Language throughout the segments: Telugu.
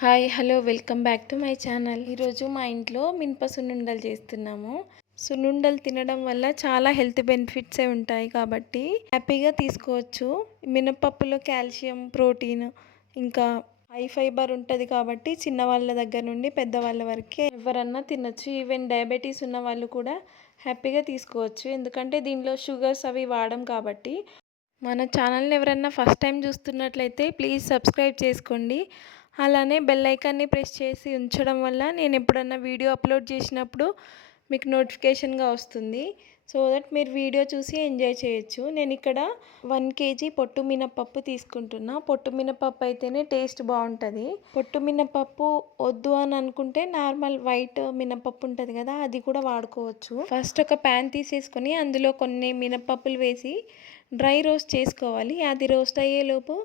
Hi hello welcome back to my channel. ఈరోజు మా ఇంట్లో మినప సున్నుండలు చేస్తున్నాము. సున్నుండలు తినడం వల్ల చాలా హెల్త్ బెనిఫిట్సే ఉంటాయి కాబట్టి హ్యాపీగా తీసుకోవచ్చు. మినపప్పులో కాల్షియం ప్రోటీన్ ఇంకా హై ఫైబర్ ఉంటుంది కాబట్టి చిన్న వాళ్ళ దగ్గర నుండి పెద్దవాళ్ళ వరకే ఎవరన్నా తినచ్చు. ఈవెన్ డయాబెటీస్ ఉన్న వాళ్ళు కూడా హ్యాపీగా తీసుకోవచ్చు. ఎందుకంటే దీనిలో షుగర్స్ అవి వాడడం కాబట్టి. మన ఛానల్ని ఎవరన్నా ఫస్ట్ టైం చూస్తున్నట్లయితే ప్లీజ్ సబ్స్క్రైబ్ చేసుకోండి. అలానే బెల్ ఐకాన్ని ప్రెస్ చేసి ఉంచడం వల్ల నేను ఎప్పుడన్నా వీడియో అప్లోడ్ చేసినప్పుడు మీకు నోటిఫికేషన్గా వస్తుంది. సో దట్ మీరు వీడియో చూసి ఎంజాయ్ చేయొచ్చు. నేను ఇక్కడ వన్ కేజీ పొట్టు మినపప్పు తీసుకుంటున్నా. పొట్టు మినపప్పు అయితేనే టేస్ట్ బాగుంటుంది. పొట్టు మినపప్పు వద్దు అని అనుకుంటే నార్మల్ వైట్ మినపప్పు ఉంటుంది కదా అది కూడా వాడుకోవచ్చు. ఫస్ట్ ఒక ప్యాన్ తీసేసుకొని అందులో కొన్ని మినపప్పులు వేసి డ్రై రోస్ట్ చేసుకోవాలి. అది రోస్ట్ అయ్యేలోపు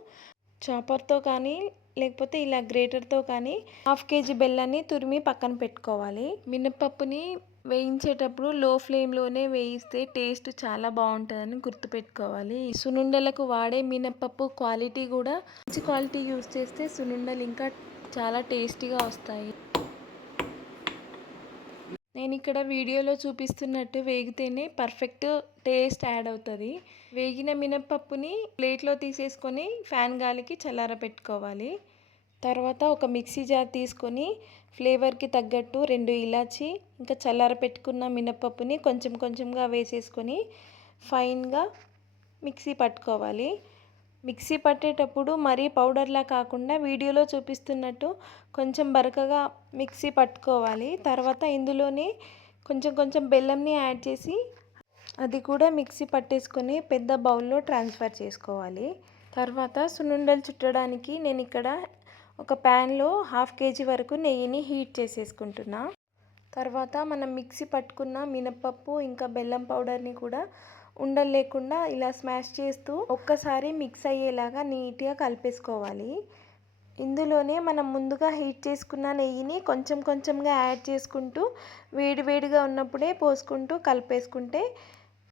చాపర్తో కానీ లేకపోతే ఇలా గ్రేటర్తో కానీ హాఫ్ కేజీ బెల్లాన్ని తురిమి పక్కన పెట్టుకోవాలి. మినపప్పుని వేయించేటప్పుడు లో ఫ్లేమ్లోనే వేయిస్తే టేస్ట్ చాలా బాగుంటుందని గుర్తుపెట్టుకోవాలి. సునుండలకు వాడే మినపప్పు క్వాలిటీ కూడా మంచి క్వాలిటీ యూస్ చేస్తే సునుండలు ఇంకా చాలా టేస్టీగా వస్తాయి. నేను ఇక్కడ వీడియోలో చూపిస్తున్నట్టు వేగితేనే పర్ఫెక్ట్ టేస్ట్ యాడ్ అవుతుంది. వేగిన మినపప్పుని ప్లేట్లో తీసేసుకొని ఫ్యాన్ గాలికి చల్లార పెట్టుకోవాలి తర్వాత ఒక మిక్సీ జార్ తీసుకొని ఫ్లేవర్కి తగ్గట్టు రెండు ఇలాచి ఇంకా చల్లార పెట్టుకున్న మినపప్పుని కొంచెం కొంచెంగా వేసేసుకొని ఫైన్గా మిక్సీ పట్టుకోవాలి. మిక్సీ పట్టేటప్పుడు మరీ పౌడర్లా కాకుండా వీడియోలో చూపిస్తున్నట్టు కొంచెం బరకగా మిక్సీ పట్టుకోవాలి. తర్వాత ఇందులోనే కొంచెం కొంచెం బెల్లంని యాడ్ చేసి అది కూడా మిక్సీ పట్టేసుకొని పెద్ద బౌల్లో ట్రాన్స్ఫర్ చేసుకోవాలి. తర్వాత సున్నుండలు చుట్టడానికి నేను ఇక్కడ ఒక ప్యాన్లో హాఫ్ కేజీ వరకు నెయ్యిని హీట్ చేసేసుకుంటున్నా. తర్వాత మనం మిక్సీ పట్టుకున్న మినపప్పు ఇంకా బెల్లం పౌడర్ని కూడా ఉండలు లేకుండా ఇలా స్మాష్ చేస్తూ ఒక్కసారి మిక్స్ అయ్యేలాగా నీట్గా కలిపేసుకోవాలి. ఇందులోనే మనం ముందుగా హీట్ చేసుకున్న నెయ్యిని కొంచెం కొంచెంగా యాడ్ చేసుకుంటూ వేడివేడిగా ఉన్నప్పుడే పోసుకుంటూ కలిపేసుకుంటే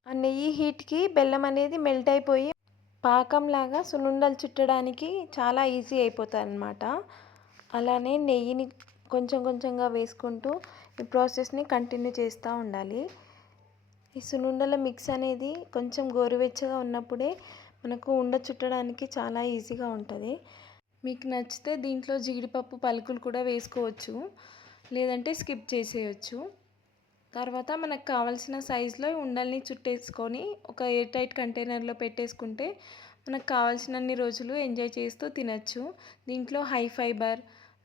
ఆ నెయ్యి హీట్కి బెల్లం అనేది మెల్ట్ అయిపోయి పాకంలాగా సున్నుండలు చుట్టడానికి చాలా ఈజీ అయిపోతుంది అన్నమాట అలానే నెయ్యిని కొంచెం కొంచెంగా వేసుకుంటూ ఈ ప్రాసెస్ని కంటిన్యూ చేస్తూ ఉండాలి. ఈ సున్నుండల మిక్స్ అనేది కొంచెం గోరువెచ్చగా ఉన్నప్పుడే మనకు ఉండ చుట్టడానికి చాలా ఈజీగా ఉంటుంది. మీకు నచ్చితే దీంట్లో జీడిపప్పు పలుకులు కూడా వేసుకోవచ్చు. లేదంటే స్కిప్ చేసేయచ్చు. తర్వాత మనకు కావాల్సిన సైజులో ఉండల్ని చుట్టేసుకొని ఒక ఎయిర్ టైట్ కంటైనర్లో పెట్టేసుకుంటే మనకు కావాల్సినన్ని రోజులు ఎంజాయ్ చేస్తూ తినచ్చు. దీంట్లో హై ఫైబర్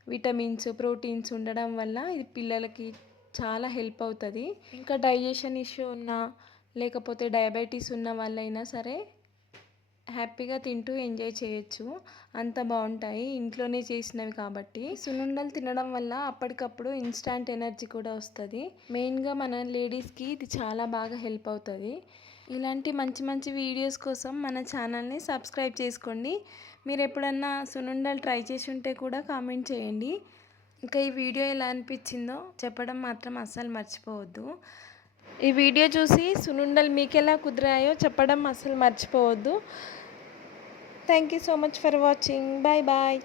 విటమిన్స్ ప్రోటీన్స్ ఉండడం వల్ల ఇది పిల్లలకి చాలా హెల్ప్ అవుతుంది. ఇంకా డైజెషన్ ఇష్యూ ఉన్నా లేకపోతే డయాబెటీస్ ఉన్న వాళ్ళైనా సరే హ్యాపీగా తింటూ ఎంజాయ్ చేయొచ్చు. అంత బాగుంటాయి. ఇంట్లోనే చేసినవి కాబట్టి. సున్నుండలు తినడం వల్ల అప్పటికప్పుడు ఇన్స్టాంట్ ఎనర్జీ కూడా వస్తుంది. మెయిన్గా మన లేడీస్కి ఇది చాలా బాగా హెల్ప్ అవుతుంది. ఇలాంటి మంచి మంచి వీడియోస్ కోసం మన ఛానల్ని సబ్స్క్రైబ్ చేసుకోండి. మీరు ఎప్పుడన్నా సున్నుండలు ట్రై చేసి ఉంటే కూడా కామెంట్ చేయండి. ఇంకా ఈ వీడియో ఎలా అనిపించిందో చెప్పడం మాత్రం అస్సలు మర్చిపోవద్దు. ఈ వీడియో చూసి సునుండలు మీకు ఎలా కుదిరాయో చెప్పడం అస్సలు మర్చిపోవద్దు. Thank you so much for watching bye bye